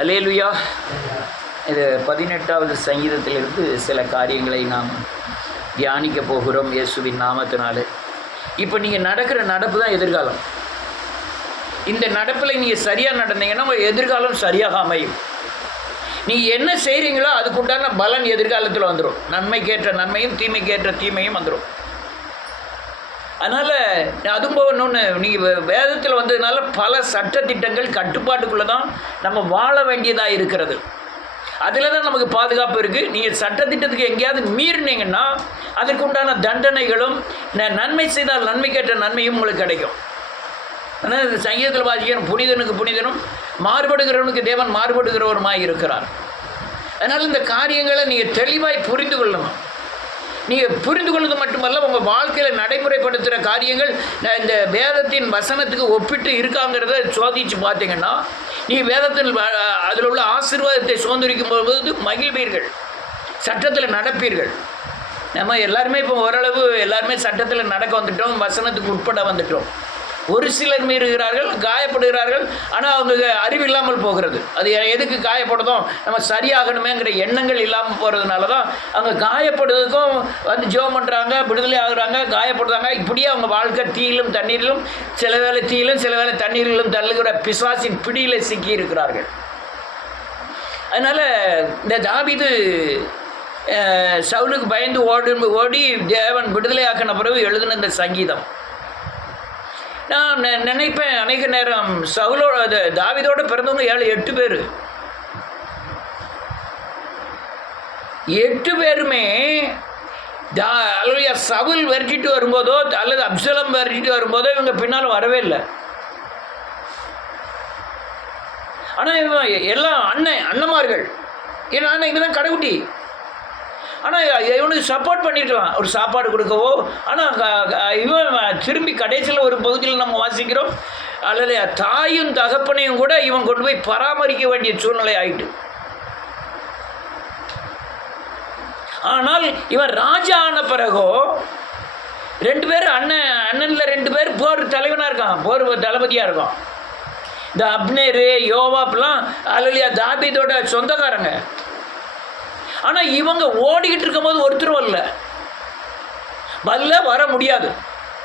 அல்லேலூயா. இது 18வது சங்கீதத்திலிருந்து சில காரியங்களை நாம் தியானிக்க போகிறோம் இயேசுவின் நாமத்தினாலே. இப்போ நீங்கள் நடக்கிற நடப்பு தான் எதிர்காலம். இந்த நடப்பில் நீங்கள் சரியாக நடந்தீங்கன்னா உங்கள் எதிர்காலம் சரியாக அமையும். நீங்கள் என்ன செய்கிறீங்களோ அதுக்குண்டான பலன் எதிர்காலத்தில் வந்துடும். நன்மைக்கேற்ற நன்மையும் தீமைக்கேற்ற தீமையும் வந்துடும். அதனால் அதுவும் போக இன்னொன்று, நீங்கள் வேதத்தில் வந்ததுனால பல சட்டத்திட்டங்கள் கட்டுப்பாட்டுக்குள்ளே தான் நம்ம வாழ வேண்டியதாக இருக்கிறது. அதில் தான் நமக்கு பாதுகாப்பு இருக்குது. நீங்கள் சட்டத்திட்டத்துக்கு எங்கேயாவது மீறினீங்கன்னா அதற்கு உண்டான தண்டனைகளும், நன்மை செய்தால் நன்மைக்கேற்ற நன்மையும் உங்களுக்கு கிடைக்கும். ஆனால் இந்த சங்கீதத்தில் வாசிக்கிறோம், புனிதனுக்கு புனிதனும் மாறுபடுகிறவனுக்கு தேவன் மாறுபடுகிறவருமாய் இருக்கிறார். அதனால் இந்த காரியங்களை நீங்கள் தெளிவாய் புரிந்து கொள்ளணும். நீங்கள் புரிந்து கொள்வது மட்டுமல்ல, உங்கள் வாழ்க்கையில் நடைமுறைப்படுத்துகிற காரியங்கள் இந்த வேதத்தின் வசனத்துக்கு ஒப்பிட்டு இருக்காங்கிறத சோதித்து பார்த்தீங்கன்னா நீங்கள் வேதத்தில் அதில் உள்ள ஆசீர்வாதத்தை சுதந்திரிக்கும் போது மகிழ்வீர்கள், சட்டத்தில் நடப்பீர்கள். நம்ம எல்லாருமே இப்போ ஓரளவு எல்லாருமே சட்டத்தில் நடக்க வந்துட்டோம், வசனத்துக்கு உட்பட வந்துட்டோம். ஒரு சிலர் மீறுகிறார்கள், காயப்படுகிறார்கள். ஆனால் அவங்க அறிவு இல்லாமல் போகிறது. அது எதுக்கு காயப்படுதோ, நம்ம சரியாகணுமேங்கிற எண்ணங்கள் இல்லாமல் போகிறதுனால தான் அவங்க காயப்படுறதுக்கும் வந்து ஜெபம் பண்ணுறாங்க, விடுதலை ஆகுறாங்க, காயப்படுறாங்க. இப்படியே அவங்க வாழ்க்கை தீயிலும் தண்ணீரிலும், சில வேளை தீயிலும் சில வேளை தண்ணீரிலும் தள்ளுகிற பிசாசின் பிடியில் சிக்கி இருக்கிறார்கள். அதனால் இந்த தாவீது சவுலுக்கு பயந்து ஓடி தேவன் விடுதலை ஆக்கின பிறகு எழுதின இந்த சங்கீதம். நான் நினைப்பேன், அநேக நேரம் சவுலோட தாவீதோடு பிறந்தவங்க 7-8 பேர். 8 பேருமே அல்லது சவுல் விரட்டிட்டு வரும்போதோ அல்லது அப்சலம் விரட்டிட்டு வரும்போதோ இவங்க பின்னால் வரவே இல்லை. ஆனால் இவங்க எல்லாம் அண்ணமார்கள். ஏன்னா இவன் தான் கடைக்குட்டி. ஆனால் இவனுக்கு சப்போர்ட் பண்ணியிருக்கலாம், ஒரு சாப்பாடு கொடுக்கவோ. ஆனால் இவன் திரும்பி கடைசியில் ஒரு பகுதியில் நம்ம வாசிக்கிறோம், அல்லது தாயும் தகப்பனையும் கூட இவன் கொண்டு போய் பராமரிக்க வேண்டிய சூழ்நிலை ஆகிட்டு. ஆனால் இவன் ராஜா ஆன பிறகோ 2 பேர் அண்ணனில் 2 பேர் போர் தலைவனாக இருக்கான், போர் தளபதியாக இருக்கான். இந்த அப்னேரு யோவாப்லாம் அல்லையா தாவீதோட சொந்தக்காரங்க. ஆனால் இவங்க ஓடிக்கிட்டு இருக்கும்போது ஒருத்தரும் வர முடியாது.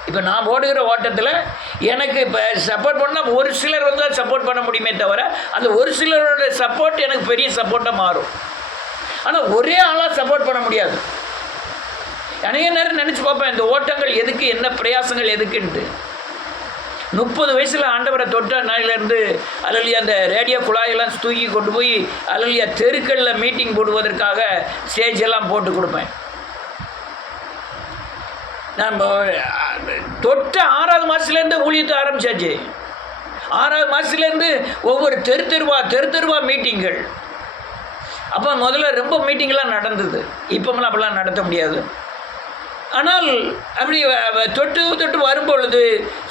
இப்போ நான் ஓடுகிற ஓட்டத்தில் எனக்கு இப்போ சப்போர்ட் பண்ணால் ஒரு சிலர் வந்து சப்போர்ட் பண்ண முடியுமே தவிர, அந்த ஒரு சிலரோட சப்போர்ட் எனக்கு பெரிய சப்போர்ட்டாக மாறும். ஆனால் ஒரே ஆளாக சப்போர்ட் பண்ண முடியாது. அநேக நேரம் நினச்சி பார்ப்பேன், இந்த ஓட்டங்கள் எதுக்கு, என்ன பிரயாசங்கள் எதுக்குன்ட்டு. 30 வயசில் ஆண்டவரை தொட்ட நாளிலேருந்து அல்லையா அந்த ரேடியோ குழாயெல்லாம் தூக்கி கொண்டு போய் அல்லையா தெருக்களில் மீட்டிங் போடுவதற்காக ஸ்டேஜ் எல்லாம் போட்டு கொடுப்பேன். நான் தொட்ட 6வது மாதத்துலேருந்து ஊழியத்தை ஆரம்பித்தாச்சு. 6வது மாதத்துலேருந்து ஒவ்வொரு தெருத்தெருவா மீட்டிங்கள். அப்போ முதல்ல ரொம்ப மீட்டிங்கெல்லாம் நடந்தது. இப்போமெல்லாம் அப்படிலாம் நடத்த முடியாது. ஆனால் அப்படி தொட்டு வரும்பொழுது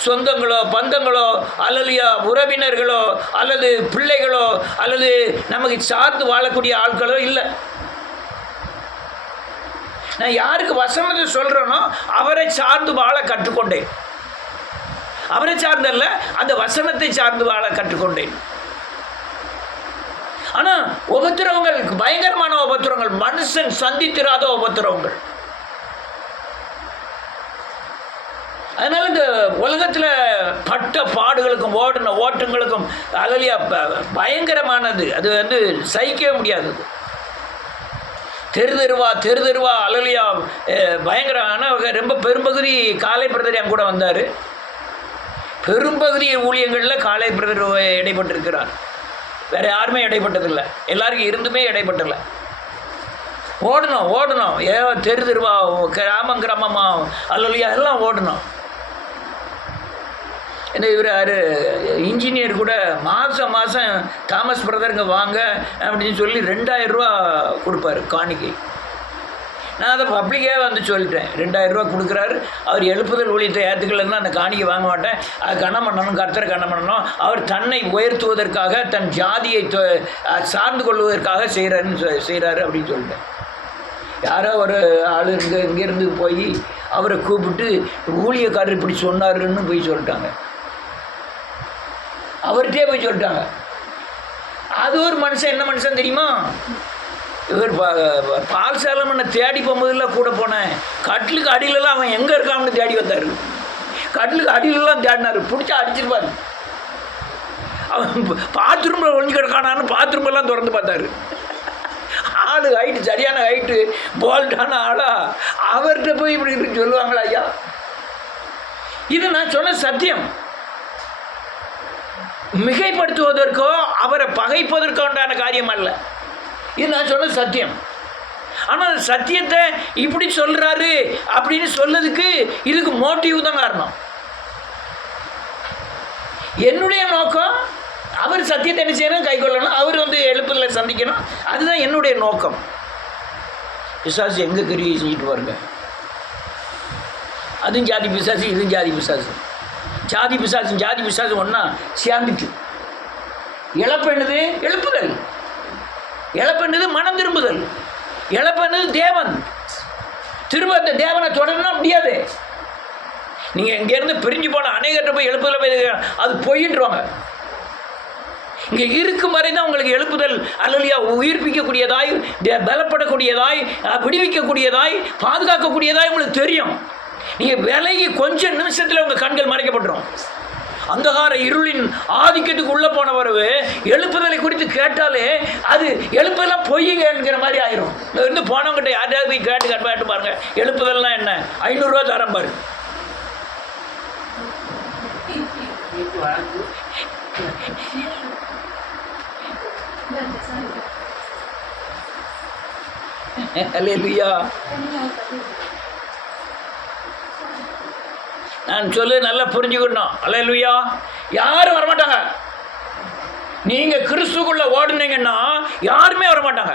சொந்தங்களோ பந்தங்களோ அல்லது உறவினர்களோ அல்லது பிள்ளைகளோ அல்லது நமக்கு சார்ந்து வாழக்கூடிய ஆட்களோ இல்லை. நான் யாருக்கு வசனத்தை சொல்கிறேனோ அவரை சார்ந்து வாழ கற்றுக்கொண்டேன். அவரை சார்ந்தல்ல, அந்த வசனத்தை சார்ந்து வாழ கற்றுக்கொண்டேன். ஆனால் உபத்திரவங்கள் பயங்கரமான உபத்திரவங்கள், மனுஷன் சந்தித்திராத உபத்திரவங்கள். அதனால் இந்த உலகத்தில் பட்ட பாடுகளுக்கும் ஓடின ஓட்டங்களுக்கும் அலலியா பயங்கரமானது. அது வந்து சகிக்கவே முடியாது. தெருதெருவா அலலியா பயங்கர. ஆனால் ரொம்ப பெரும்பகுதி காலை பிரதர் என் கூட வந்தார். பெரும்பகுதி ஊழியங்களில் காலை பிரதர் இடைப்பட்டிருக்கிறார். வேறு யாருமே இடைப்பட்டதில்லை. எல்லாருக்கும் இருந்துமே இடைப்பட்டதில்லை. ஓடணும் தெருவா கிராமமாக அல்லலியா எல்லாம் ஓடணும். இந்த இவர் இன்ஜினியர் கூட மாதம் தாமஸ் பிரதருங்க வாங்க அப்படின்னு சொல்லி 2000 ரூபா கொடுப்பாரு காணிக்கை. நான் அதை பப்ளிக்காக வந்து சொல்லிட்டேன், 2000 ரூபா கொடுக்குறாரு. அவர் எழுப்புதல் ஊழியத்தை ஏற்றுக்கலன்னா அந்த காணிக்கை வாங்க மாட்டேன். அது கனம் பண்ணணும், கர்த்தரை கனம் பண்ணணும். அவர் தன்னை உயர்த்துவதற்காக, தன் ஜாதியை சார்ந்து கொள்வதற்காக செய்கிறாரு அப்படின்னு சொல்லிட்டேன். யாரோ ஒரு ஆள் இங்கேருந்து போய் அவரை கூப்பிட்டு ஊழியக்காரர் இப்படி சொன்னாருன்னு போய் சொல்லிட்டாங்க. அவர்கிட்டே போய் சொல்லிட்டாங்க. அது ஒரு மனுஷன். என்ன மனுஷன் தெரியுமா? இவர் பால் சேலமனை தேடி போகும்போதெல்லாம் கூட போனேன். கட்டிலுக்கு அடியிலலாம் அவன் எங்கே இருக்கான்னு தேடி வந்தார். கட்டிலுக்கு அடியிலலாம் தேடினார். பிடிச்சா அடிச்சிருப்பார். அவன் பாத்ரூமில் ஒழிஞ்சு கிடக்கானான்னு பாத்ரூமெல்லாம் திறந்து பார்த்தாரு. ஆளு ஹைட்டு, சரியான ஹைட்டு, போல்டான ஆளா. அவர்கிட்ட போய் இப்படி சொல்லுவாங்களா ஐயா? இது நான் சொன்ன சத்தியம். மிகைப்படுத்துவதற்கோ அவரை பகைப்பதற்கோ உண்டான காரியம் அல்ல. இது நான் சொன்ன சத்தியம். ஆனால் சத்தியத்தை இப்படி சொல்றாரு அப்படின்னு சொல்லதுக்கு இதுக்கு மோட்டிவ் தான் காரணம். என்னுடைய நோக்கம் அவர் சத்தியத்தை என்ன செய்யணும், கை கொள்ளணும், அவர் எழுப்புதலை சந்திக்கணும். அதுதான் என்னுடைய நோக்கம். பிசாசு எங்கே கிரியை செஞ்சுட்டு பாருங்க. அதுவும் ஜாதி பிசாசு, இதுவும் ஜாதி பிசாசு. ஜாதி பிசாசு ஒன்றா சேர்ந்துட்டு இழப்பெண்ணுது எழுப்புதல், இழப்பெண்ணுது மனம் திரும்புதல், இழப்பெண்ணுது தேவன். திரும்ப அந்த தேவனை தொடரணும் முடியாது. நீங்கள் இங்கேருந்து பிரிஞ்சு போன அநேகத்தை போய் எழுப்புதல் போய் அது பொய்ன்றுவாங்க. இங்கே இருக்கும் வரை தான் உங்களுக்கு எழுப்புதல் அல்லையா உயிர்ப்பிக்கக்கூடியதாய், பலப்படக்கூடியதாய், விடுவிக்கக்கூடியதாய், பாதுகாக்கக்கூடியதாய் உங்களுக்கு தெரியும். நீங்கள் விலகி கொஞ்சம் நிமிஷத்தில் உங்கள் கண்கள் மறைக்கப்பட்டுரும். அந்தகார இருளின் ஆதிக்கத்துக்கு உள்ளே போன வரவு எழுப்புதலை குறித்து கேட்டாலே அது எழுப்புதெல்லாம் பொய்யுங்க என்கிற மாதிரி ஆயிரும். இருந்து போனவங்கிட்ட யார்ட்டாவது போய் கேட்டு பாருங்க, எழுப்புதல்லாம் என்ன, 500 ரூபா தரம் பாரு. அல்லேலூயா. நான் சொல்லு நல்லா புரிஞ்சுக்கணும். அல்லேலூயா. யாரும் வரமாட்டாங்க. நீங்க கிறிஸ்துக்குள்ள ஓடுனீங்கன்னா யாருமே வரமாட்டாங்க.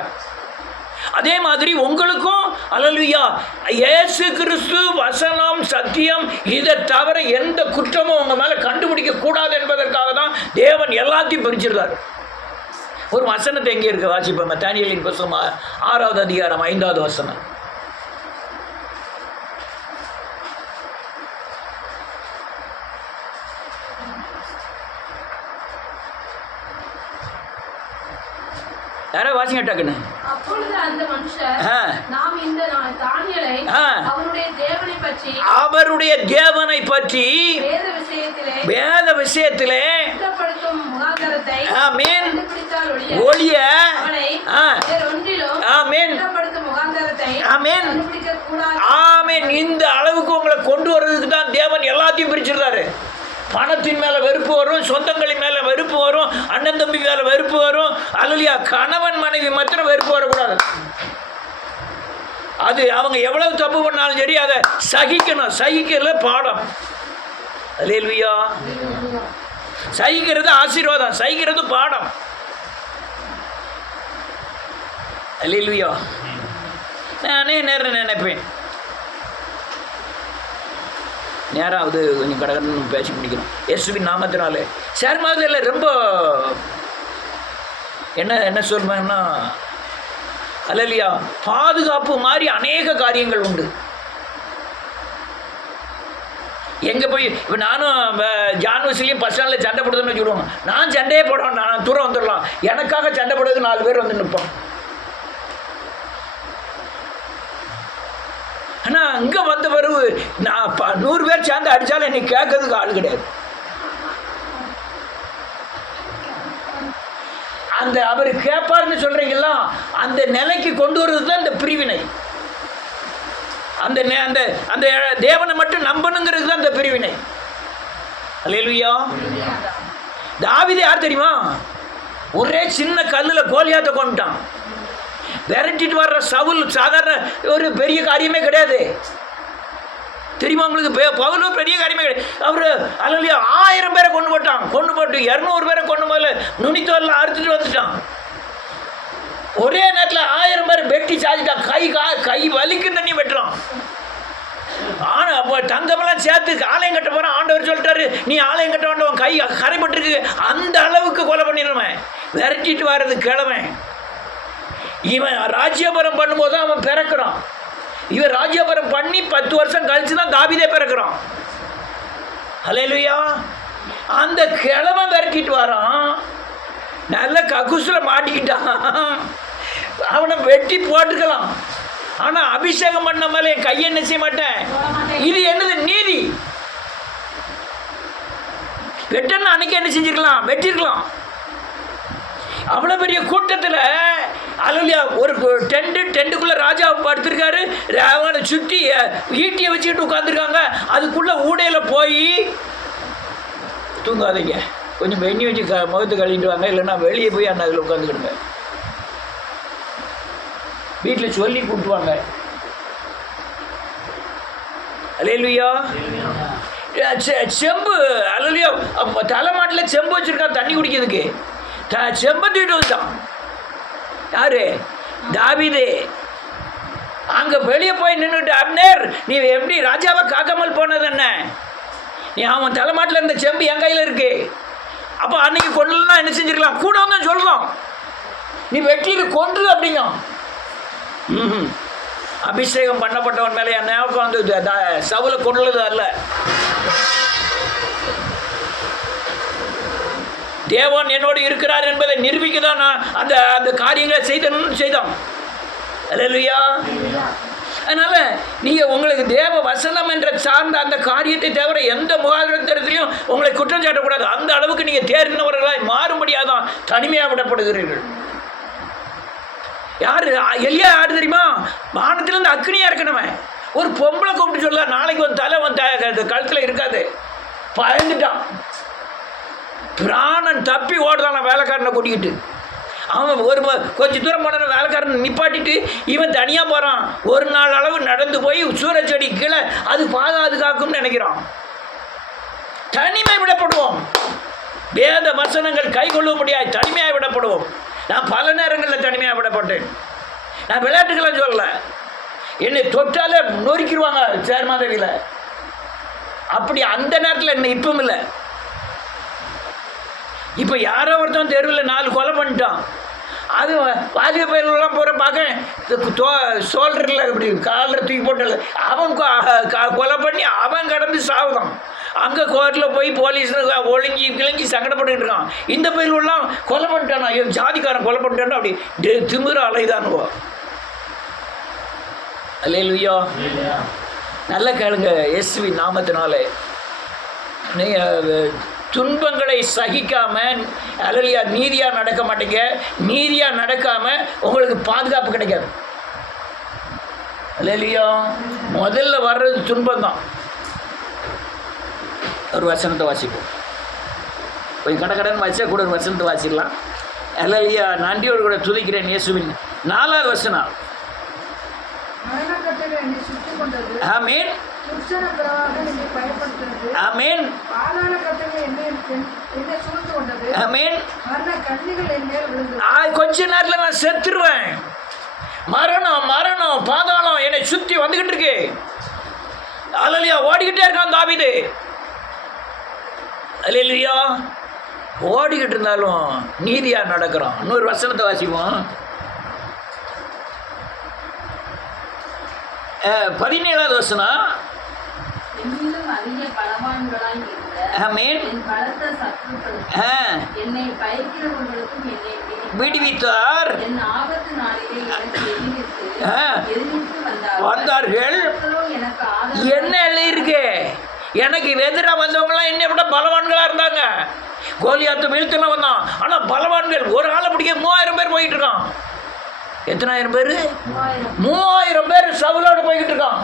அதே மாதிரி உங்களுக்கும் அல்லேலூயா இயேசு கிறிஸ்து வசனம் சத்தியம் இதை தவிர எந்த குற்றமும் உங்க மேல கண்டுபிடிக்க கூடாது என்பதற்காக தான் தேவன் எல்லாத்தையும் பிரிச்சிருக்காரு. ஒரு வசனத்தை எங்கே இருக்கு வாசிப்போம். தானியேலின் புத்தகம் 6வது அதிகாரம் 5வது வசனம். யாரோ வாசிங்க டக்குன்னு. அப்பொழுது அந்த மனுஷர் நாம் இந்த தானியேலை அவருடைய தேவனை பற்றி வேத விஷயத்திலே ஆமென் ஒளிய ஆமென் ஆமென் ஆமென் இந்த அளவுக்கு உங்களை கொண்டு வர்றதுக்கு தான் தேவன் எல்லாத்தையும் பிரிச்சிருந்தாரு. பணத்தின் மேலே வெறுப்பு வரும், சொந்தங்களின் மேலே வெறுப்பு வரும், அண்ணன் தம்பி மேலே வெறுப்பு வரும். அல்லையா கணவன் மனைவி மாத்திரம் வெறுப்பு வரக்கூடாது. அது அவங்க எவ்வளவு தப்பு பண்ணாலும் சரி அதை சகிக்கணும். சகிக்கிறது பாடம். அல்லேலூயா. சகிக்கிறது ஆசீர்வாதம், சகிக்கிறது பாடம். அல்லேலூயா. நானே நேரம் நினைப்பேன், நேராவது கொஞ்சம் கடகடன்னு பேசி முடிக்கணும். இயேசுவின் நாமத்தினாலே சேர்மாதில் ரொம்ப என்ன சொல்வேன்னா அல்லேலூயா பாதுகாப்பு மாதிரி அநேக காரியங்கள் உண்டு. எங்கே போய் இப்போ நானும் ஜான்வசிலையும் பஸ் ஸ்டாண்டில் சண்டை போடுறதுன்னு வச்சுக்கிடுவோம். நான் சண்டையே போடுவேன், நான் தூரம் வந்துடலாம். எனக்காக சண்டை போடுறதுக்கு 4 பேர் வந்து நிற்போம். ஆனால் அங்கே வந்த பிறகு நான் 100 பேர் சேர்ந்து அடித்தாலும் என்னை கேட்கறதுக்கு ஆள் கிடையாது. அந்த அவர் கேட்பாருன்னு சொல்கிறீங்களா, அந்த நிலைக்கு கொண்டு வருவது தான் இந்த பிரிவினை. அந்த அந்த அந்த தேவனை மட்டும் நம்பணுங்கிறது தான் இந்த பிரிவினை. அல்லேலூயா. தாவீது யார் தெரியுமா? ஒரே சின்ன கல்லில் கோலியாத்தை கொண்டுட்டான். விரட்டிட்டு வர்ற சவுல் சாதாரண ஒரு பெரிய காரியமே கிடையாது. தெரியுமா உங்களுக்கு? பவுலும் பெரிய காரியமே கிடையாது. அவர் அல்லையா 1000 பேரை கொண்டு போட்டான். கொண்டு போட்டு 200 பேரை கொண்டு போல நுனித்தோரில் அறுத்துட்டு வந்துட்டான். ஒரே நேரத்தில் 1000 பேர் வெட்டி சாதிட்டான். கை வலிக்கு தண்ணி வெட்டுறான். ஆனால் அப்போ தங்கமெல்லாம் சேர்த்து ஆலயம் கட்ட போகிறான். ஆண்டவர் சொல்லிட்டாரு, நீ ஆலயம் கட்ட வேண்டாம், கை கரைப்பட்டுருக்கு. அந்த அளவுக்கு கொலை பண்ணிடுவேன். விரட்டிட்டு வர்றது கிழமை. இவன் ராஜ்யபுரம் பண்ணும்போது தான் அவன் பிறக்கிறான். இவன் ராஜ்யபுரம் பண்ணி 10 வருஷம் கழிச்சு தான் தாவீதே பிறக்கிறான். அல்லேலூயா. அந்த கிழமை விரட்டிட்டு வரான். நல்ல கக்குசுல மாட்டிக்கிட்டான். அவனை வெட்டி போட்டுக்கலாம். ஆனால் அபிஷேகம் பண்ண மேலே என் கையை என்ன செய்ய மாட்டேன். இது என்னது நீதி. வெட்டன்னு அன்னைக்கு என்ன செஞ்சிருக்கலாம், வெட்டிருக்கலாம். அவ்வளோ பெரிய கூட்டத்தில் அலுவலியா ஒரு டென்ட்டுக்குள்ளே ராஜா படுத்திருக்காரு. அவனை சுற்றி ஈட்டியை வச்சுக்கிட்டு உட்காந்துருக்காங்க. அதுக்குள்ளே ஊடையில் போய் தூங்காதீங்க, கொஞ்சம் வெண்ணி வச்சு முகத்து கழுவிட்டு வாங்க, இல்லைன்னா வெளியே போய் அண்ணா அதில் உட்காந்துக்கிடுங்க. வீட்டில் சொல்லி கூட்டுவாங்க. அல்லேலூயா. செம்பு அல்லேலூயா. தலைமாட்டில் செம்பு வச்சுருக்கான் தண்ணி குடிக்கிறதுக்கு. செம்பை தூக்கிட்டு வந்துட்டான். யாரு? தாவீது. அங்கே வெளியே போய் நின்றுட்டு, அப்னேர் நீ எப்படி ராஜாவை காக்காமல் போனது என்ன? நீ அவன் தலைமாட்டில் இருந்த செம்பு என் கையில் இருக்கு. அப்போ அன்னைக்கு கொண்டுலாம் என்ன செஞ்சிருக்கலாம், கூட வந்து சொல்லலாம், நீ வெட்டிட்டு கொன்று அப்படிங்க. அபிஷேகம் பண்ணப்பட்டவன் மேலே என் ஞாபகம் வந்து சவுல கொண்டுள்ளது அல்ல. தேவன் என்னோடு இருக்கிறார் என்பதை நிரூபிக்க தான் நான் அந்த அந்த காரியங்களை செய்தான். அல்லேலூயா. அதனால நீங்கள் உங்களுக்கு தேவ வசனம் என்ற சார்ந்த அந்த காரியத்தை தவிர எந்த முகாந்திரத்திலையும் உங்களை குற்றம் சாட்டக்கூடாது. அந்த அளவுக்கு நீங்கள் தேர்ந்தவர்களாய் மாறும்படியாக தான் தனிமையாக விடப்படுகிறீர்கள். யார் எலியா? யார் தெரியுமா? வானத்திலேருந்து அக்னியாக இருக்கணுமே. ஒரு பொம்பளை கூப்பிட்டு சொல்ல, நாளைக்கு ஒரு தலை கழுத்தில் இருக்காது. பயந்துட்டான். பிராணன் தப்பி ஓடுதான் வேலைக்காரனை கூட்டிக்கிட்டு. அவன் ஒரு கொஞ்சம் தூரம் போன வேலைக்காரனை நிப்பாட்டிட்டு இவன் தனியாக போகிறான். ஒரு நாள் அளவு நடந்து போய் சூரச்செடி கீழே அது பாதுகாக்கும்னு நினைக்கிறான். தனிமை விடப்படுவோம். வேத வசனங்கள் கை கொள்ள முடியாது. தனிமையாக விடப்படுவோம். நான் பல நேரங்களில் தனிமையாக விடப்பட்டேன். நான் விளையாட்டுக்கெல்லாம் சொல்லலை. என்னை தொட்டாலே நொறுக்கிடுவாங்க சேர்மாதவியில். அப்படி அந்த நேரத்தில் என்ன இப்பவும் இல்லை. இப்போ யாரோ ஒருத்தன் தெருவில் 4 கொலை பண்ணிட்டான். அது வாலிப பயிரெல்லாம் போகிற பார்க்க சோல்டரில் இப்படி காலில் தூக்கி போட்டல அவன் கொலை பண்ணி அவன் கடந்து சாவுதான். அங்கே கோர்ட்டில் போய் போலீஸ் ஒழுங்கி கிழங்கி சங்கடப்பட்டுக்கிட்டு இருக்கான். இந்த பயிரெல்லாம் கொலை பண்ணிட்டானா, என் ஜாதிக்காரன் கொலை பண்ணிட்டானா, அப்படி திமிர அலைதானுவோ. அல்லேலூயா. நல்ல கேளுங்க. இயேசுவி நாமத்தினாலே நீங்கள் துன்பங்களை சகிக்காம அல்லேலூயா நீதியாக நடக்க மாட்டீங்க. நீதியாக நடக்காமல் உங்களுக்கு பாதுகாப்பு கிடைக்காது. அல்லேலூயா. முதல்ல வர்றது துன்பம் தான். ஒரு வசனத்தை வாசிப்போம். கொஞ்சம் கடன் வச்சா கூட ஒரு வசனத்தை வாசிக்கலாம். அல்லேலூயா. நன்றியோடு கூட துதிக்கிறேன் இயேசுவின். 4வது வசனம். ஆமென். ஆமென். ஆமென். கொஞ்ச நேரத்தில் நான் செத்துருவேன். மரணம் மரணம் பாதாளம் என்னை சுற்றி வந்துகிட்டு இருக்கு. அல்லேலூயா. ஓடிக்கிட்டே இருக்கான் தாவீது. அல்லேலூயா. ஓடிக்கிட்டு இருந்தாலும் நீதியாக நடக்கிறான். இன்னொரு வசனத்தை வாசிப்போம். 17வது வசனம். விடுவித்தார். வந்தார்கள். என்ன இருக்கு? எனக்கு எதிராக வந்தவங்களாம் என்னை விட பலவான்களாக இருந்தாங்க. கோலியாத்து வீழ்த்துனா வந்தான். ஆனால் பலவான்கள் ஒரு ஆளை பிடிக்க 3000 பேர் போயிட்டு இருக்கான். எத்தனாயிரம் பேர்? 3000 பேர் சவுலோடு போய்கிட்டு இருக்கான்.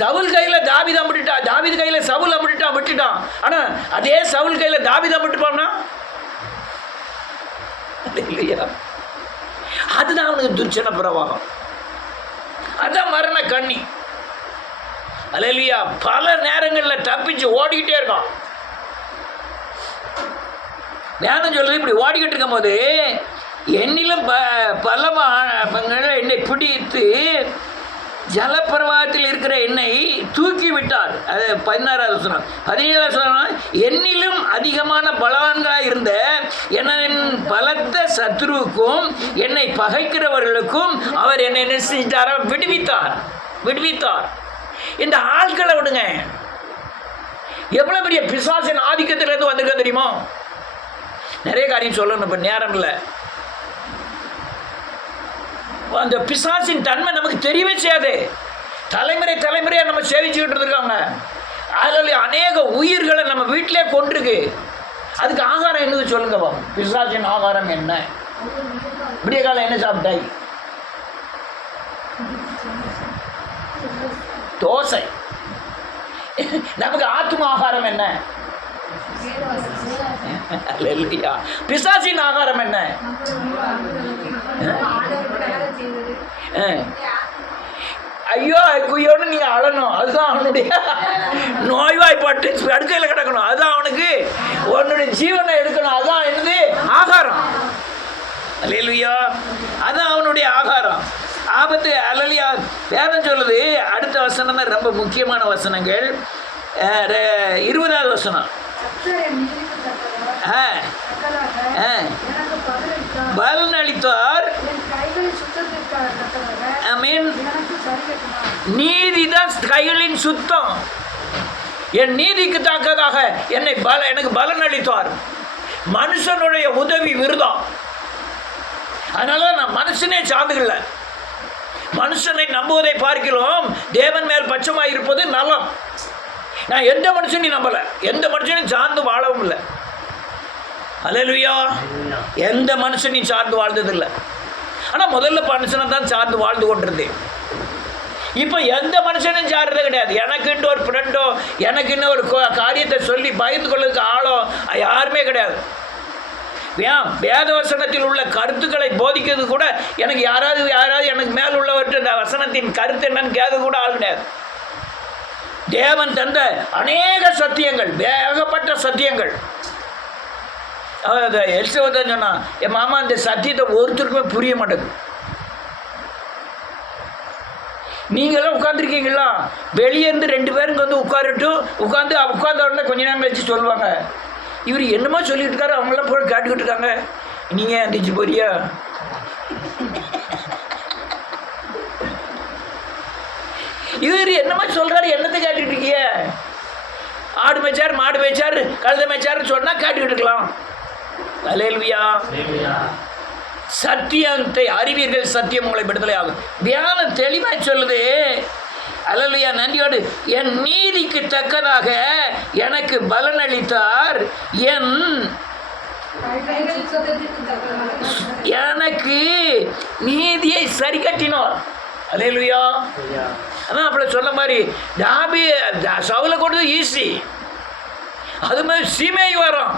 சவுல் கையில் தாவீது அம்பிட்டுட்டான். தாவீது கையில் சவுல் அம்பிட்டுட்டான், விட்டுட்டான். ஆனால் அதே சவுல் கையில் தாவீது அம்பிட்டுப்பான்னா இல்லையா? அதுதான் அவனுக்கு துர்ச்சன பிரவாகம். அதுதான் மரண கண்ணி. அல்லேலூயா. பல நேரங்களில் தப்பிச்சு ஓடிக்கிட்டே இருக்கான். வேணும் சொல்றது இப்படி ஓடிக்கிட்டு இருக்கும் போது என்னிலும் பலமான என்னை பிடித்து ஜலப்பிரவாகத்தில் இருக்கிற என்னை தூக்கி விட்டார். அது 16வது வசனம். 17வது வசனம். என்னிலும் அதிகமான பலவான்களாக இருந்த என் பலத்த சத்ருவுக்கும் என்னை பகைக்கிறவர்களுக்கும் அவர் என்னை என்ன செஞ்சிட்டாரா? விடுவித்தார். இந்த ஆட்களை விடுங்க. எவ்வளோ பெரிய பிசாசின் ஆதிக்கத்திலிருந்து வந்திருக்க தெரியுமா? நிறைய காரியம் சொல்லணும், இப்போ நேரம் இல்லை. அந்த பிசாசின் தன்மை நமக்கு தெரியவே செய்யாது. தலைமுறையாக நம்ம சேவிச்சுக்கிட்டு இருக்காங்க. அதில் அநேக உயிர்களை நம்ம வீட்டிலே கொண்டிருக்கு. அதுக்கு ஆகாரம் என்னது சொல்லுங்கப்பா? பிசாசின் ஆகாரம் என்ன? விடிய காலம் என்ன சாப்பிட்டாய்? தோசை. நமக்கு ஆத்ம ஆகாரம் என்ன? பிசாசின் ஆகாரம் என்ன? ஐயோ குய்யோன்னு நீங்க அழணும். அதுதான் அவனுடைய நோய்வாய்ப்பட்டு அடுக்கையில் கிடக்கணும். அதுதான் அவனுக்கு உன்னுடைய ஜீவனை எடுக்கணும். அதுதான் என்னது? ஆகாரம். அல்லேலூயா. அதுதான் அவனுடைய ஆகாரம். ஆபத்து. அல்லேலூயா. வேதம் சொல்லுது. அடுத்த வசனம் தான் ரொம்ப முக்கியமான வசனங்கள். 20வது வசனம். பலன் அளித்தார். நீதிதான் கைகளின் சுத்தம். என் நீதிக்கு தக்கதாக எனக்கு பலன் அளித்தார். மனுஷனுடைய உதவி விருதம். அதனால நான் மனுஷனே சார்ந்துக்கல. மனுஷனை நம்புவதை பார்க்கிறோம், தேவன் மேல் பட்சமாக இருப்பது நலம். நான் எந்த மனுஷனையும் நம்பலை, எந்த மனுஷனையும் சார்ந்து வாழவும் இல்லை. அல்லேலூயா. எந்த மனுஷனையும் சார்ந்து வாழ்ந்ததில்லை. ஆனால் முதல்ல மனுஷனை தான் சார்ந்து வாழ்ந்து கொண்டிருந்தேன். இப்போ எந்த மனுஷனும் சார்றது கிடையாது. எனக்குன்ட்டு ஒரு ஃப்ரெண்டோ, எனக்குன்னு ஒரு காரியத்தை சொல்லி பயந்து கொள்ளுறதுக்கு ஆளோ யாருமே கிடையாது. ஏன் வேத வசனத்தில் உள்ள கருத்துக்களை போதிக்கிறது கூட எனக்கு யாராவது எனக்கு மேல் உள்ளவற்றை இந்த வசனத்தின் கருத்து என்னன்னு கேட்க கூட ஆள் கிடையாது. தேவன் தந்த அநேக சத்தியங்கள், ஏகப்பட்ட சத்தியங்கள். எல்சவதான் சொன்னா, என் மாமா இந்த சத்தியத்தை ஒருத்தருக்குமே புரிய மாட்டேங்குது. நீங்களாம் உட்காந்துருக்கீங்களா? வெளியேருந்து 2 பேருக்கு வந்து உட்கார்ந்த உடனே கொஞ்ச நேரம் கழிச்சு சொல்லுவாங்க, இவர் என்னமோ சொல்லிட்டு இருக்காரு, அவங்களாம் போய் கேட்டுக்கிட்டு இருக்காங்க, நீங்கள் எந்திரிச்சு போறியா? இவர் என்னமா சொல்றாரு, என்னத்தை கேட்டுட்டு இருக்கிய? ஆடு மேய்ச்சார், மாடு மேய்ச்சார், கழுத மேய்ச்சார் சொன்னா கேட்டுக்கிட்டு இருக்கலாம். அல்லேலூயா. சத்தியத்தை அறிவீர்கள், சத்தியம் உங்களை விடுதலை ஆகும். தியானம் தெளிவாக சொல்லுது. அல்லேலூயா. நன்றியோடு என் நீதிக்கு தக்கதாக எனக்கு பலன் அளித்தார். எனக்கு நீதியை சரி கட்டினோர். அல்லேலூயா. அதான் அப்படி சொல்ல மாதிரி சவுலை கொடுத்தது ஈஸி. அது மாதிரி சீமைக்கு வரோம்,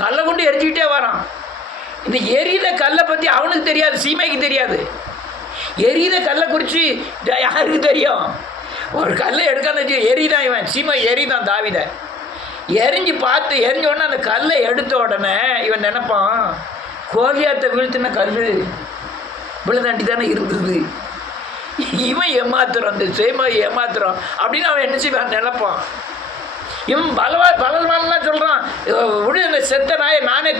கல்லை கொண்டு எரிஞ்சிக்கிட்டே வரான். இந்த எரித கல்லை பற்றி அவனுக்கு தெரியாது, சீமைக்கு தெரியாது. எரித கல்லை குறித்து யாருக்கு தெரியும்? ஒரு கல்லை எடுக்காத எரிதான் இவன், சீமை எரிதான் தாவித. எரிஞ்ச உடனே அந்த கல்லை எடுத்த உடனே இவன் நினைப்பான், கோலியாத்தை வீழ்த்தின கல் விழுதாண்டி தானே இருந்தது, இவன் ஏமாத்துறான், அந்த சீமை ஏமாத்துறான் அப்படின்னு அவன் என்ன செய்வான் நினைப்பான். இவன் பலவான்லாம் சொல்கிறான், விடு இந்த செத்த நாயை நானே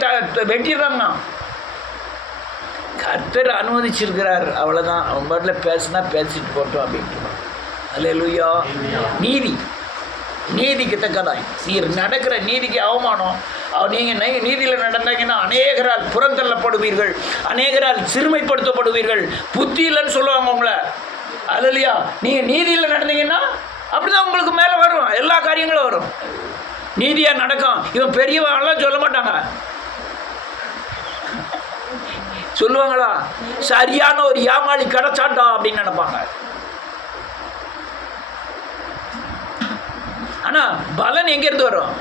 வெட்டிடுறான்னா. கர்த்தர் அனுமதிச்சிருக்கிறார், அவ்வளோதான். அவன் பாட்டில் பேசினா பேசிட்டு போட்டோம் அப்படின்ட்டு. அல்லேலூயா. நீதிக்கு தக்கதாய் நீர் நடக்கிற நீதிக்கு அவமானம். நீங்கள் நீதியில் நடந்தாங்கன்னா அநேகரால் புறந்தள்ளப்படுவீர்கள், அநேகரால் சிறுமைப்படுத்தப்படுவீர்கள், புத்தி இல்லைன்னு சொல்லுவாங்க உங்களை. அல்லேலூயா. நீங்கள் நீதியில் நடந்தீங்கன்னா அப்படிதான் உங்களுக்கு மேலே வரும், எல்லா காரியங்களும் வரும். நீதியாக நடக்கும். இவன் பெரியவங்களாம் சொல்ல மாட்டாங்க, சொல்லுவாங்களா? சரியான ஒரு ஏமாளி கிடைச்சாண்டா அப்படின்னு நினைப்பாங்க. ஆனால் பலன் எங்கேருந்து வரும்?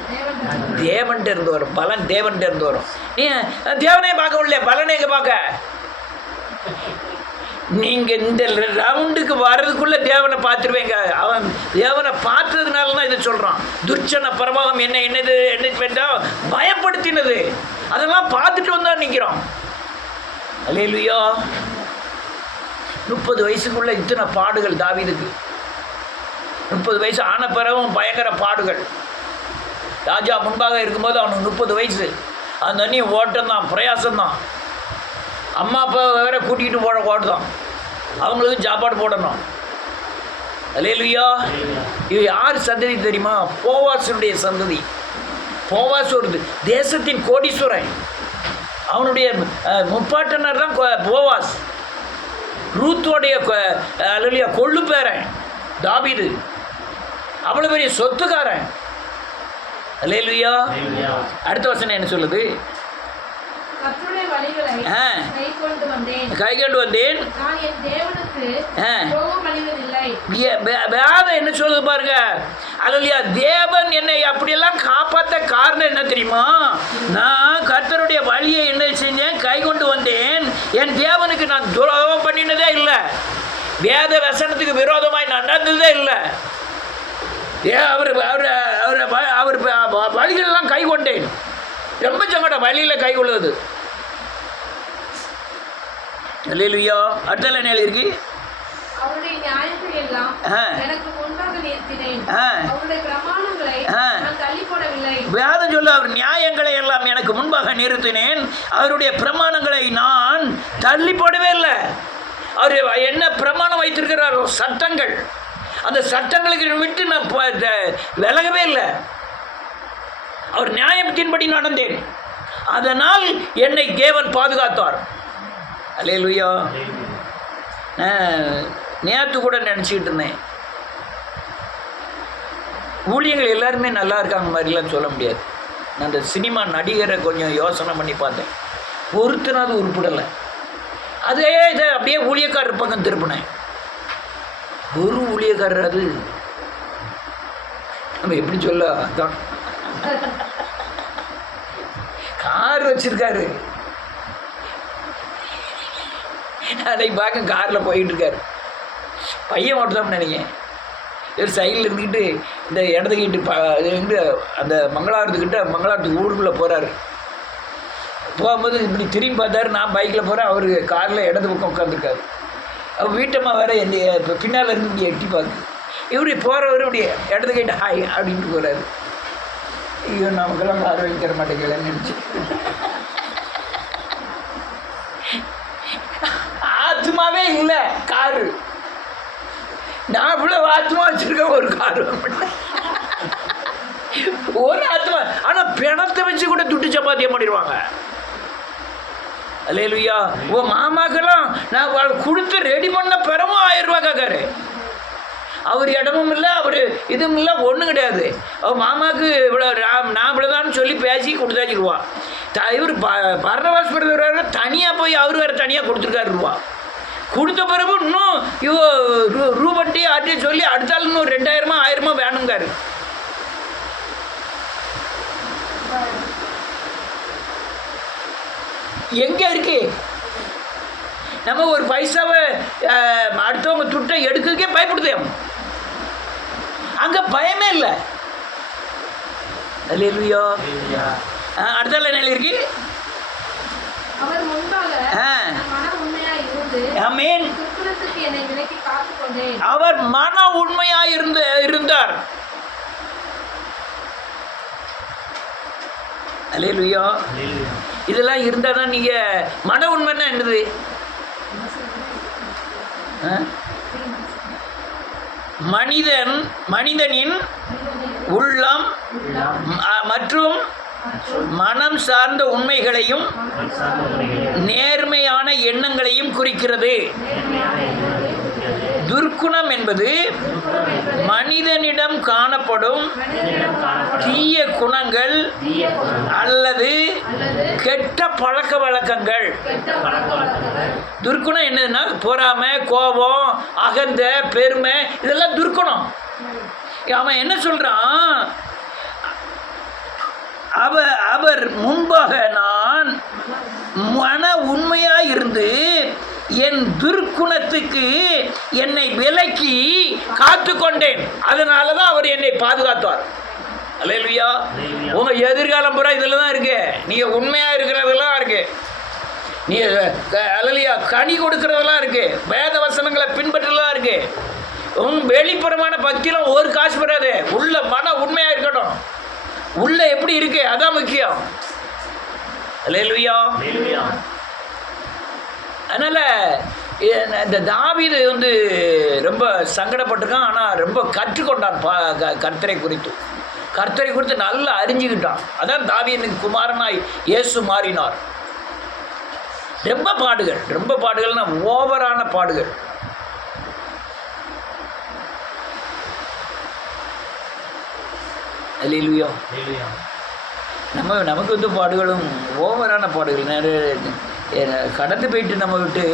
தேவன்கிட்ட இருந்து வரும். பலன் தேவன்கிட்ட இருந்து வரும். நீ தேவனே பார்க்க முடியல, பலனை எங்கே பார்க்க? நீங்கள் இந்த ரவுண்டுக்கு வர்றதுக்குள்ளே தேவனை பார்த்துருவீங்க. அவன் தேவனை பார்த்ததுனால தான் இதை சொல்கிறான். துர்ச்சன பிரபாவம் என்னது வேண்டாம் பயப்படுத்தினது, அதெல்லாம் பார்த்துட்டு வந்தால் நிற்கிறோம். அல்லேலூயா. 30 வயசுக்குள்ளே இத்தனை பாடுகள் தாவீதுக்கு. 30 வயசு ஆன பிறகும் பயங்கர பாடுகள். ராஜா முன்பாக இருக்கும்போது அவனுக்கு 30 வயசு. அந்த அண்ணி ஓட்டம்தான், பிரயாசம்தான். அம்மா அப்பா வேற கூட்டிகிட்டு ஓடுதான், அவங்களுக்கு சாப்பாடு போடணும். அல்லேலூயா. இது யார் சந்ததி தெரியுமா? போவாசுடைய சந்ததி. போவாஸ் ஒரு தேசத்தின் கோடீஸ்வரன். அவனுடைய முப்பாட்டனர் தான் போவாஸ். ரூத்தோடைய கொள்ளு பேரன் தாவீது. அவ்வளோ பெரிய சொத்துக்காரன். அல்லேலூயா. அடுத்த வசனம் என்ன சொல்லுது? கைகொண்டு வந்தேன். வேதம் என்ன சொல்லுது பாருங்க. அல்லேலூயா. தேவன் என்னை அப்படியெல்லாம் காப்பாற்ற காரணம் என்ன தெரியுமா? நான் கர்த்தருடைய வழியை என்ன செஞ்சேன்? கை கொண்டு வந்தேன். என் தேவனுக்கு நான் துரோகம் பண்ணினதே இல்லை. வேத வசனத்துக்கு விரோதமாய் நான் நடந்ததே இல்லை. அவர் வழிகளெல்லாம் கை கொண்டேன். ரொம்ப சங்கடம் வழியில் கை கொள்ளுது. அல்லேலூயா. அடுத்த நிலையில் இருக்கு. வேதம் சொல்ல அவர் நியாயங்களை எல்லாம் எனக்கு முன்பாக நிறுத்தினேன், அவருடைய பிரமாணங்களை நான் தள்ளி போடவே இல்லை. அவர் என்ன பிரமாணம் வைத்திருக்கிறாரோ சட்டங்கள், அந்த சட்டங்களுக்கு விட்டு நான் விலகவே இல்லை. அவர் நியாயத்தின்படி நடந்தேன். அதனால் என்னை தேவன் பாதுகாத்தார். அல்லேலூயா. நேற்று கூட நினச்சிக்கிட்டு இருந்தேன், ஊழியர்கள் எல்லாருமே நல்லா இருக்காங்க மாதிரிலாம் சொல்ல முடியாது. நான் அந்த சினிமா நடிகரை கொஞ்சம் யோசனை பண்ணி பார்த்தேன். ஒருத்தனாவது உருப்பிடலை. அதே இதை அப்படியே ஊழியக்காரர் பக்கம் திருப்பினேன். ஒரு ஊழியக்காரர் அது நம்ம எப்படி சொல்ல, அதான் கார் வச்சிருக்காரு. அன்னைக்கு பார்க்க காரில் போயிட்டு இருக்காரு. பையன் ஓட்டுதான் நினைக்கிறேன். ஒரு சைடில் இருந்துக்கிட்டு இந்த இடத்துக்கிட்டு அந்த மங்களாரத்துக்கு ஊருக்குள்ளே போகிறாரு. போகும்போது இப்படி திரும்பி பார்த்தாரு. நான் பைக்கில் போகிறேன், அவர் காரில் இடது பக்கம் உட்காந்துருக்காரு. அவர் வீட்டம்மா வேற இப்போ பின்னால் இருந்து இப்படி எட்டி பார்க்கு. இப்படி போகிறவர் இப்படி இடத்துக்கிட்ட ஹாய் அப்படின்ட்டு போகிறாரு. ஐயோ, நமக்கெல்லாம் கார் வாங்கி தர மாட்டேங்கலன்னு நினச்சி ஆத்மாவே இல்லை காரு. நான் இவ்வளோ ஆத்மா வச்சுருக்கேன், ஒரு கார் ஒரு ஆத்மா. ஆனால் பிணத்தை வச்சு கூட துட்டு சப்பாத்தியம் பண்ணிடுவாங்க. அல்லேலூயா. உன் மாமாக்கெல்லாம் நான் கொடுத்து ரெடி பண்ண பிறமும் 1000 ரூபா கேட்காரு. அவர் இடமும் இல்லை, அவர் இதுவும் இல்லை, ஒன்றும் கிடையாது. அவர் மாமாவுக்கு இவ்வளோ நான் இவ்வளோதான்னு சொல்லி பேசி கொடுத்தாச்சிருவான். இவர் பரவாஸ்படுற தனியாக போய் அவர் வேறு தனியாக கொடுத்துருக்காரு ரூபா. கொடுத்த பிறகு இன்னும் இவோ ரூபட்டி ஆட்டி சொல்லி அடுத்தாலும் இன்னும் 2000 1000 வேணுங்காரு. எங்கே இருக்கு? நம்ம ஒரு பைசாவை அடுத்தவங்க துட்டை எடுக்கிறதுக்கே பயப்படுதே. அங்கே பயமே இல்லை. அல்லேலூயா. அடுத்த நிலையில் இருக்கு. அவர் மன உண்மையாக இருந்தார். அல்லேலூயா. இதெல்லாம் இருந்தால் தான் நீங்கள் மன உண்மைன்னா என்னது? மனிதனின் உள்ளம் மற்றும் மனம் சார்ந்த உண்மைகளையும் நேர்மையான எண்ணங்களையும் குறிக்கிறது. துர்க்குணம் என்பது மனிதனிடம் காணப்படும் தீய குணங்கள் அல்லது கெட்ட பழக்க வழக்கங்கள். துர்க்குணம் என்னதுன்னா பொறாமை, கோபம், அகந்த, பெருமை, இதெல்லாம் துர்க்குணம். அவன் என்ன சொல்றான்? அவர் முன்பாக நான் மன உண்மையாக இருந்து என் துர்க்குணத்துக்கு என்னை விலக்கி காத்து கொண்டேன். அதனால தான் அவர் என்னை பாதுகாத்தார். அல்லேலூயா. உங்க எதிர்காலம் பூரா இதில் தான் இருக்கு. நீங்கள் உண்மையாக இருக்கிறதெல்லாம் இருக்கு. நீ அல்லேலூயா கனி கொடுக்கறதெல்லாம் இருக்கு. வேத வசனங்களை பின்பற்றலாம் இருக்கு. உங்க வெளிப்புறமான பக்தியில் ஒரு காசு பெறாது. உள்ள மன உண்மையாக இருக்கட்டும். உள்ள எப்படி இருக்கு அதான் முக்கியம். அல்லேலூயா. அதனால் இந்த தாவீது ரொம்ப சங்கடப்பட்டிருக்கான். ஆனால் ரொம்ப கற்றுக்கொண்டான் கர்த்தரை குறித்து. கர்த்தரை குறித்து நல்லா அறிஞ்சுக்கிட்டான். அதான் தாவீதின் குமாரனாய் இயேசு மாறினார். ரொம்ப பாடுகள்னா ஓவரான பாடுகள். அல்லேலூயா. நமக்கு வந்து பாடுகளும் ஓவரான பாடுகள் நிறைய கடந்து போயிட்டு நம்ம விட்டு.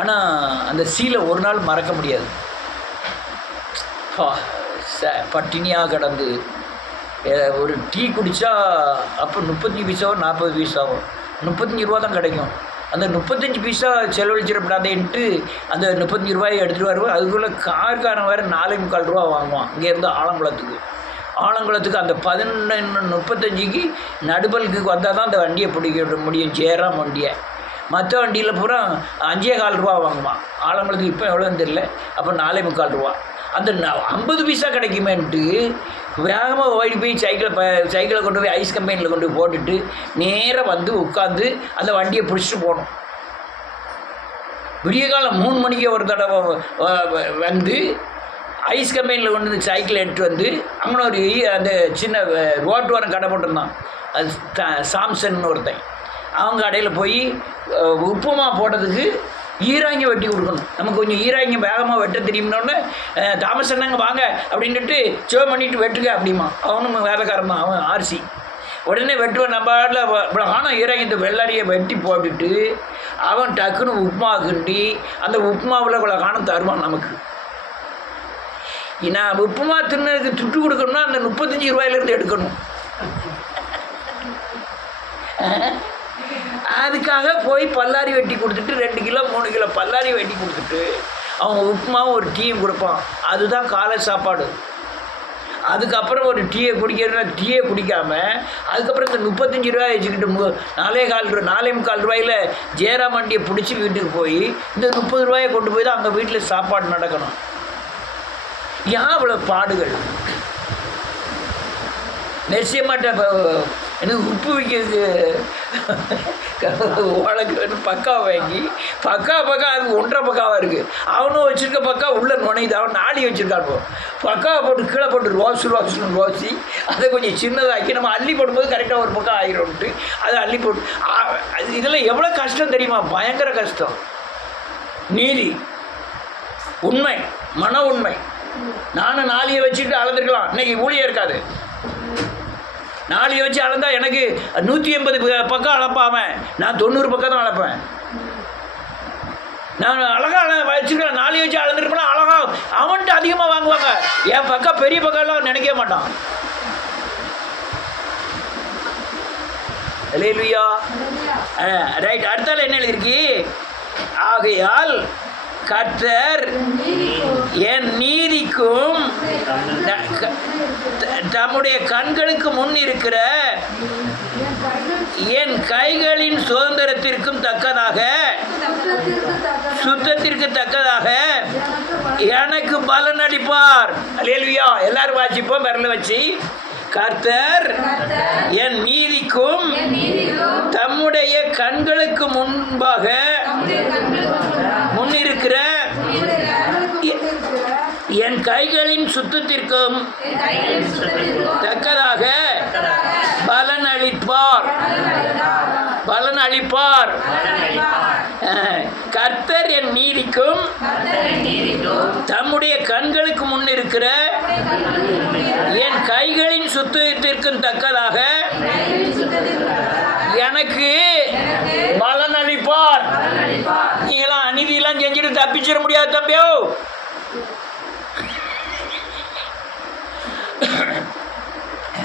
ஆனால் அந்த சீலை ஒரு நாள் மறக்க முடியாது. பட்டினியாக கடந்து ஒரு டீ குடித்தா அப்போ 35 பைசாவோ 40 பைசாவோ 35 ரூபா தான் கிடைக்கும். அந்த 35 பைசா செலவழிச்சிடப்படாதேன்ட்டு அந்த 35 ரூபாயை எடுத்துகிட்டு வருவோம். அதுக்குள்ளே கார்காரன் வேறு 4.25 ரூபா வாங்குவான். இங்கேருந்து ஆலங்குளத்துக்கு அந்த 11:35க்கு நடுபலுக்கு வந்தால் தான் அந்த வண்டியை பிடிக்க முடியும், ஜெயராம் வண்டியை. மற்ற வண்டியில் பூரா 5.25 ரூபா வாங்குவான். ஆலங்குளத்துக்கு இப்போ எவ்வளோன்னு தெரியல. அப்போ 4.25 ரூபா. அந்த 50 பைசா கிடைக்குமேன்ட்டு வேகமாக ஓடி போய் சைக்கிளை கொண்டு போய் ஐஸ் கம்பெனியில் கொண்டு போய் போட்டுட்டு நேராக வந்து உட்காந்து அந்த வண்டியை பிடிச்சிட்டு போகணும். விடிய காலம் 3 மணிக்கு ஒரு தடவை வந்து ஐஸ் கம்பெனியில் கொண்டு வந்து சைக்கிளை எடுத்துகிட்டு வந்து அங்கே ஒரு அந்த சின்ன ரோட்டு கடை போட்டிருந்தான். அது சாம்சன் ஒருத்தன். அவங்க கடையில் போய் உப்புமா போட்டதுக்கு ஈராங்க வெட்டி கொடுக்கணும். நமக்கு கொஞ்சம் ஈராங்க வேகமாக வெட்ட தெரியும்னோடனே தாமஸ் அண்ணங்க வாங்க அப்படின்ட்டு சேவ் பண்ணிவிட்டு வெட்டுங்க அப்படிமா. அவனும் வேலைக்காரன் தான், அவன் ஆர்சி. உடனே வெட்டுவான். நம்ம ஆடில் ஆனால் ஈராங்கத்தை வெள்ளாரியை வெட்டி போட்டுட்டு அவன் டக்குன்னு உப்புமா கிண்டி அந்த உப்புமாவில் இவ்வளோ காணம் தருவான் நமக்கு. நான் உப்புமா தின்னதுக்கு துட்டு கொடுக்கணும்னா அந்த 35 ரூபாயிலேருந்து எடுக்கணும். அதுக்காக போய் பல்லாரி வெட்டி கொடுத்துட்டு 2 கிலோ 3 கிலோ பல்லாரி வெட்டி கொடுத்துட்டு அவங்க உப்புமாவும் ஒரு டீயும் கொடுப்பான். அதுதான் காலை சாப்பாடு. அதுக்கப்புறம் ஒரு டீயை குடிக்கிறதுனா டீயை குடிக்காமல் அதுக்கப்புறம் இந்த 35 ரூபாய் வச்சுக்கிட்டு 4.25 ரூபாயில் ஜெயராம் வண்டியை பிடிச்சி வீட்டுக்கு போய் இந்த 30 ரூபாயை கொண்டு போய் தான் அங்கே வீட்டில் சாப்பாடு நடக்கணும். ஏன் அவ்வளோ பாடுகள்? நிச்சயமாட்ட எனக்கு உப்பு வைக்கிறதுக்கு உனக்கு பக்கா வாங்கி பக்கா அது 1.5 பக்காவாக இருக்குது. அவனும் வச்சுருக்க பக்கா உள்ளே நுழையுது. அவன் 4 வச்சுருக்கான். பக்காவை போட்டு கீழே போட்டு ரோசி அதை கொஞ்சம் சின்னதாக்கி நம்ம அள்ளி போடும்போது கரெக்டாக ஒரு பக்கம் ஆகிரும்ட்டு அதை அள்ளி போட்டு இதெல்லாம் எவ்வளோ கஷ்டம் தெரியுமா? பயங்கர கஷ்டம். நீதி, உண்மை, மன உண்மை. நானும் 4 வச்சுட்டு அளந்துருக்கலாம். இன்றைக்கி ஊழியே இருக்காது. 4 வச்சு அளந்தா எனக்கு 180 பக்கம் அளப்பாமல் நான் 90 பக்கம் தான் அளப்பேன். நான் அழகாக வச்சுருக்கேன். 4 வச்சு அளந்துருப்பேன்னா அழகாக அவன்ட்டு அதிகமாக வாங்குவாங்க. என் பக்கம் பெரிய பக்கம்லாம் நினைக்கவே மாட்டான். அல்லேலூயா. ரைட். அடுத்தால என்ன எழுதிருக்கு? ஆகையால் கர்த்தர் என் நீதிக்கும் தம்முடைய கண்களுக்கு முன் இருக்கிற என் கைகளின் சுதந்திரத்திற்கும் தக்கதாக சுத்தத்திற்கு தக்கதாக எனக்கு பலன் அளிப்பார். அல்லேலூயா. எல்லாரும் வாசிப்போம் விரல வச்சு. கர்த்தர் என் நீதிக்கும் தம்முடைய கண்களுக்கு முன்பாக முன்னிருக்கிற என் கைகளின் சுத்தத்திற்கும் தக்கதாக பலன் அளிப்பார். கர்த்தர் என் நீதிக்கும் தம்முடைய கண்களுக்கு முன்னிருக்கிற என் கைகளின் சுத்தத்திற்கும் தக்கதாக எனக்கு பலன் அளிப்பார். நீங்களாம் அநீதியெல்லாம் செஞ்சுட்டு தப்பிச்சிட முடியாது தம்பியோ.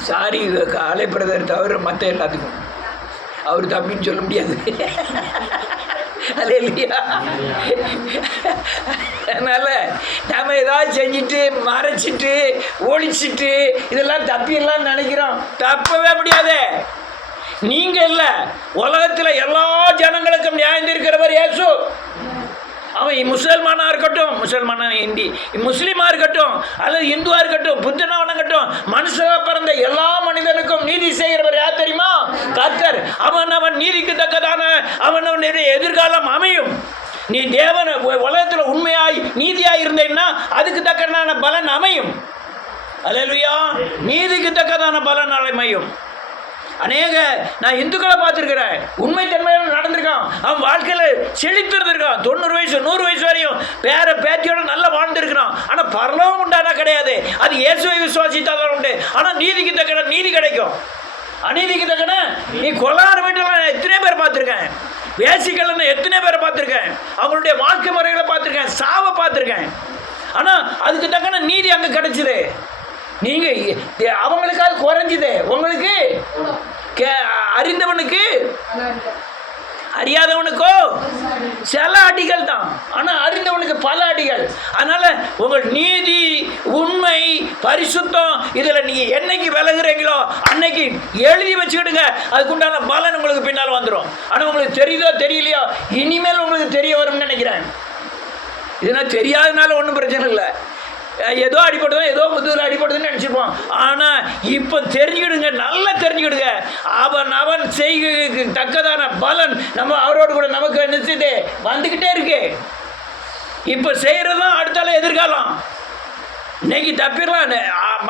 சாரி காலை பிரதர் தவிர மற்ற எல்லாத்துக்கும் அவர் தம்பின்னு சொல்ல முடியாது. அல்லேலூயா. அதனால் நம்ம ஏதாவது செஞ்சுட்டு மறைச்சிட்டு ஒழிச்சிட்டு இதெல்லாம் தப்பியெல்லாம் நினைக்கிறோம். தப்பவே முடியாது. நீங்கள் இல்லை, உலகத்தில் எல்லா ஜனங்களுக்கும் நியாயம் இருக்கிறவர் இயேசு. அவன் முசல்மானாக இருக்கட்டும், முஸ்லீமாக இருக்கட்டும், அல்லது இந்துவாக இருக்கட்டும், புத்தனாக இருக்கட்டும், மனுஷனாக பிறந்த எல்லா மனிதனுக்கும் நீதி செய்கிறவர் யார் தெரியுமா? கர்த்தர். அவன் நீதிக்கு தக்கதான அவனுடைய எதிர்காலம் அமையும். நீ தேவன் உலகத்தில் உண்மையாய் நீதியாய் இருந்தேன்னா அதுக்கு தக்கதான பலன் அமையும். அல்லேலூயா. நீதிக்கு தக்கதான பலன் அமையும். அநேக நான் இந்துக்களை பார்த்துருக்கிறேன், உண்மைத்தன்மையோடு நடந்திருக்கான், அவன் வாழ்க்கையில் செழித்திருந்திருக்கான், 90 வயசு 100 வயசு வரையும் பேத்தியோட நல்லா வாழ்ந்துருக்கிறான். ஆனால் பரலோகம் உண்டானா கிடையாது, அது இயேசுவை விசுவாசித்தாதான் உண்டு. ஆனால் நீதிக்கு தக்கன நீதி கிடைக்கும், அநீதிக்கு தக்கன நீ கொல்லாத வீட்டில் நான் எத்தனை பேர் பார்த்துருக்கேன், வேசிகள் எத்தனை பேரை பார்த்துருக்கேன், அவங்களுடைய வாழ்க்கை முறைகளை பார்த்துருக்கேன், சாவை பார்த்துருக்கேன். ஆனால் அதுக்கு தக்கன நீதி அங்கே கிடைச்சிது. நீங்கள் அவங்களுக்காக குறைஞ்சிது, உங்களுக்கு அறிந்தவனுக்கு அறியாதவனுக்கோ சில அடிகள் தான், ஆனால் அறிந்தவனுக்கு பல அடிகள். அதனால் உங்கள் நீதி, உண்மை, பரிசுத்தம் இதில் நீங்கள் என்னைக்கு விலகுறீங்களோ அன்னைக்கு எழுதி வச்சுக்கிடுங்க, அதுக்குண்டான பலன் உங்களுக்கு பின்னால் வந்துடும். ஆனால் உங்களுக்கு தெரியுதோ தெரியலையோ, இனிமேல் உங்களுக்கு தெரிய வரும்னு நினைக்கிறேன். இதனால் தெரியாதனால ஒன்றும் பிரச்சனை இல்லை, ஏதோ அடிபடுதோ ஏதோ முதுகில் அடிபடுதுன்னு நினச்சிப்போம். ஆனால் இப்போ தெரிஞ்சுக்கிடுங்க, நல்லா தெரிஞ்சுக்கிடுங்க, அவன் செய்கைக்கு தக்கதான பலன் நம்ம அவரோடு கூட நமக்கு நிச்சயத்தை வந்துக்கிட்டே இருக்கு. இப்போ செய்கிறது தான் அடுத்தால எதிர்காலம். இன்னைக்கு தப்பிடலாம்,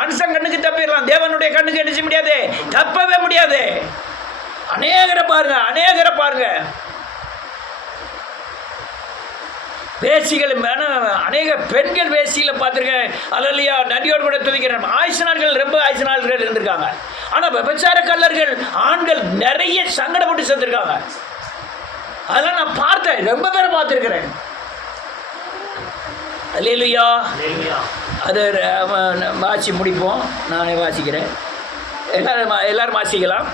மனுஷன் கண்ணுக்கு தப்பிடலாம், தேவனுடைய கண்ணுக்கு என்ன செய்ய முடியாது, தப்பவே முடியாது. அநேகரை பாருங்க வேசிகள், அநேக பெண்கள் வேசிகளை பார்த்துருக்கேன். அல்லையா, நதியோடு கூட துதிக்கிறேன். ஆயுசு நாட்கள் ரொம்ப ஆயுசு நாட்கள் இருந்திருக்காங்க. ஆனால் விபச்சார கள்ளர்கள் ஆண்கள் நிறைய சங்கடப்பட்டு சேர்ந்துருக்காங்க. அதெல்லாம் நான் பார்த்தேன், ரொம்ப பேரை பார்த்துருக்கிறேன். அல்லேலூயா. அது வாசி முடிப்போம், நானே வாசிக்கிறேன். எல்லாரும் வாசிக்கலாம்.